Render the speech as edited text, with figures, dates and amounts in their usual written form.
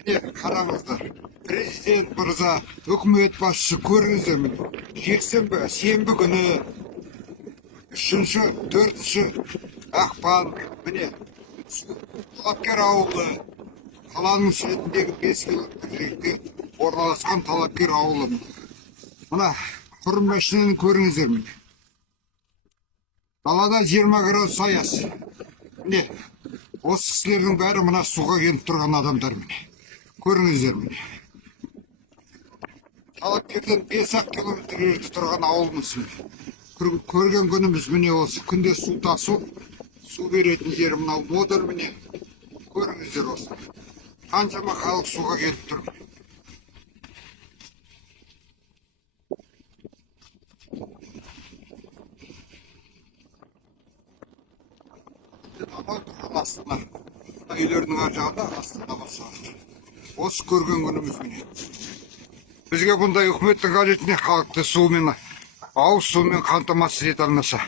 Міне қараңыздар, президент мырза, үкімет басшысы көріңіздер міне. Жексенбі, сенбі күні 3-4 ақпан міне Талапкер ауылы, қаланың шетіндегі 5 километр жерде орналасқан Талапкер ауылы. Мына құрым машинаны көріңіздер міне. Далада 20 градус аяз. Міне, осы кісілердің бәрі мына суға келіп тұрған адамдар міне. Көріңіздер міне. Талапкерден 5 километр жерде тұрған ауылымыз міне. Көрген күніміз міне осы. Күнде су тасу, су беретін жері мынау модуль міне. Көріңіздер осы. Қаншама халық суға келіп тұр. Астана. Үйлердің ар жағында Астана басады. Осы көрген күніміз міне. Бізге бұндай үкіметтің қажетіне халықты сумен, ауыз сумен қамтамасыз ете алмаса.